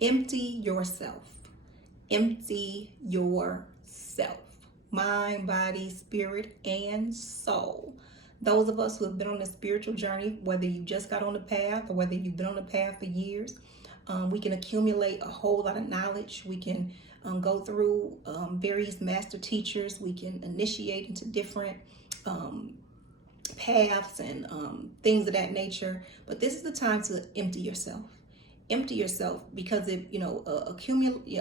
Empty yourself. Empty yourself. Mind, body, spirit, and soul. Those of us who have been on a spiritual journey, whether you just got on the path or whether you've been on the path for years, we can accumulate a whole lot of knowledge. We can go through various master teachers. We can initiate into different paths and things of that nature. But this is the time to empty yourself. Empty yourself, because if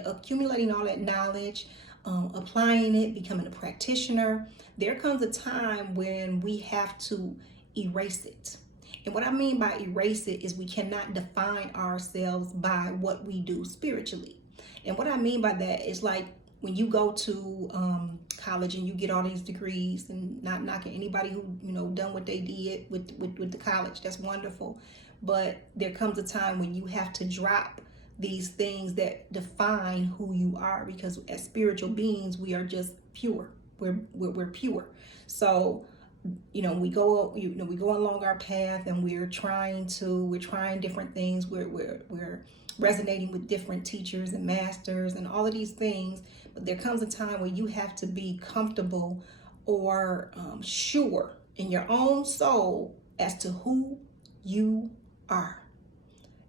accumulating all that knowledge, applying it, becoming a practitioner, there comes a time when we have to erase it. And what I mean by erase it is we cannot define ourselves by what we do spiritually. And what I mean by that is, like, when you go to college and you get all these degrees, and not knocking anybody who done what they did with the college, that's wonderful. But there comes a time when you have to drop these things that define who you are, because as spiritual beings, we are just pure. We're pure. So we go along our path, and we're trying different things. We're resonating with different teachers and masters and all of these things. But there comes a time when you have to be comfortable or sure in your own soul as to who you are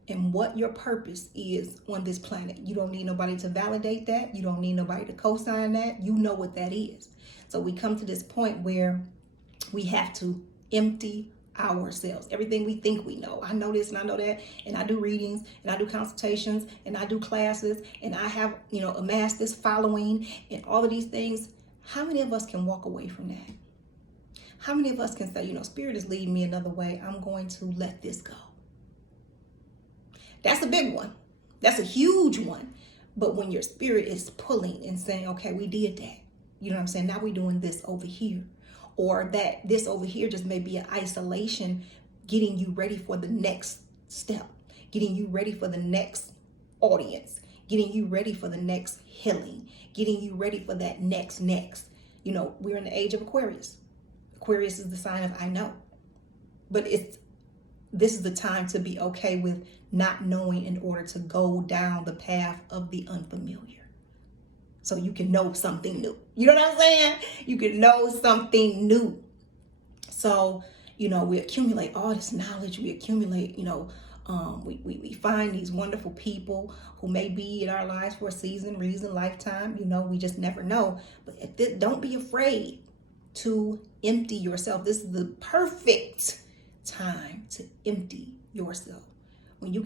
and what your purpose is on this planet. You don't need nobody to validate that. You don't need nobody to co-sign that. You know what that is. So we come to this point where we have to empty ourselves. Everything we think we know. I know this and I know that, and I do readings and I do consultations and I do classes and I have, amassed this following and all of these things. How many of us can walk away from that? How many of us can say, Spirit is leading me another way. I'm going to let this go. That's a big one. That's a huge one. But when your spirit is pulling and saying, okay, we did that. You know what I'm saying? Now we're doing this over here. Or that this over here just may be an isolation, getting you ready for the next step, getting you ready for the next audience, getting you ready for the next healing, getting you ready for that next. We're in the age of Aquarius. Aquarius is the sign of I know. But this is the time to be okay with not knowing in order to go down the path of the unfamiliar. So you can know something new. You know what I'm saying? You can know something new. So, we accumulate all this knowledge. We accumulate, we find these wonderful people who may be in our lives for a season, reason, lifetime. We just never know. But don't be afraid to empty yourself. This is the perfect time to empty yourself. When you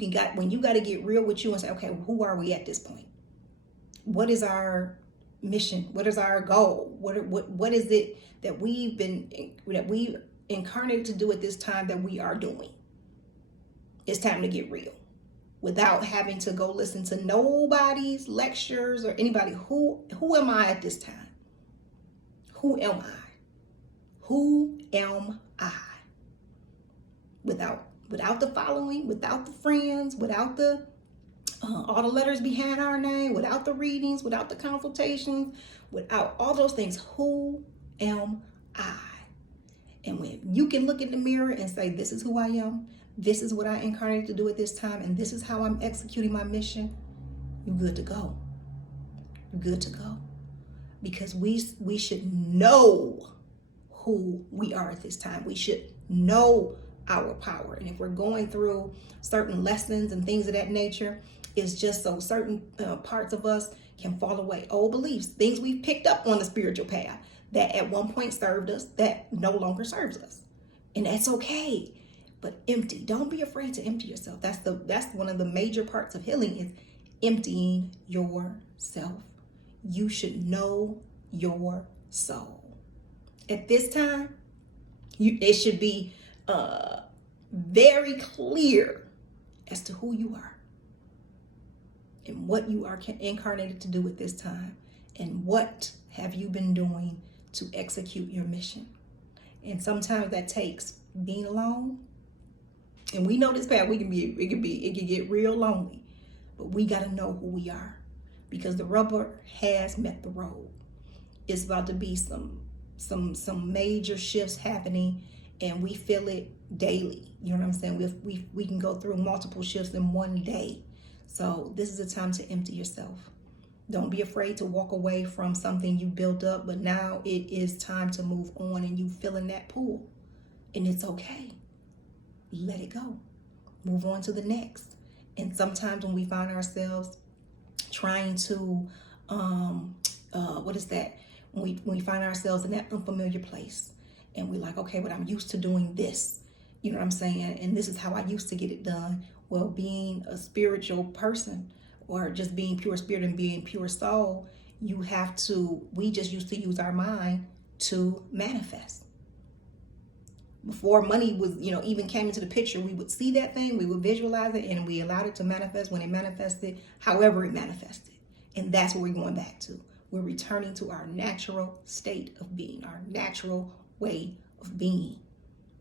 got to get real with you and say, okay, who are we at this point? What is our mission? What is our goal? What is it that we've incarnated to do at this time that we are doing? It's time to get real without having to go listen to nobody's lectures or anybody. Who am I at this time? Who am I? Who am I? Without the following, without the friends, without the all the letters behind our name, without the readings, without the consultations, without all those things, who am I? And when you can look in the mirror and say, this is who I am, this is what I incarnated to do at this time, and this is how I'm executing my mission, you're good to go. You're good to go. Because we should know who we are at this time. We should know our power. And if we're going through certain lessons and things of that nature, it's just so certain parts of us can fall away. Old beliefs, things we've picked up on the spiritual path that at one point served us, that no longer serves us. And that's okay. But empty. Don't be afraid to empty yourself. That's one of the major parts of healing, is emptying yourself. You should know your soul. At this time, it should be very clear as to who you are and what you are incarnated to do at this time, and what have you been doing to execute your mission. And sometimes that takes being alone. And we know this path, it can get real lonely, but we got to know who we are, because the rubber has met the road. It's about to be some major shifts happening, and we feel it daily. You know what I'm saying? We can go through multiple shifts in one day. So this is a time to empty yourself. Don't be afraid to walk away from something you built up, but now it is time to move on, and you feeling that pull, and it's okay. Let it go. Move on to the next. And sometimes when we find ourselves trying to, what is that? When we find ourselves in that unfamiliar place, and we're like, okay, but I'm used to doing this. You know what I'm saying? And this is how I used to get it done. Well, being a spiritual person, or just being pure spirit and being pure soul, we just used to use our mind to manifest. Before money was, even came into the picture, we would see that thing, we would visualize it, and we allowed it to manifest when it manifested, however it manifested. And that's what we're going back to. We're returning to our natural state of being, our natural way of being.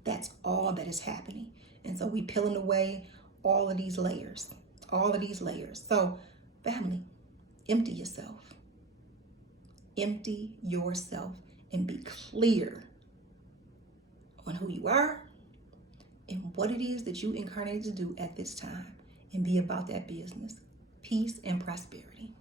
That's all that is happening. And so we peeling away all of these layers. So, family, empty yourself. Empty yourself and be clear on who you are and what it is that you incarnated to do at this time, and be about that business. Peace and prosperity.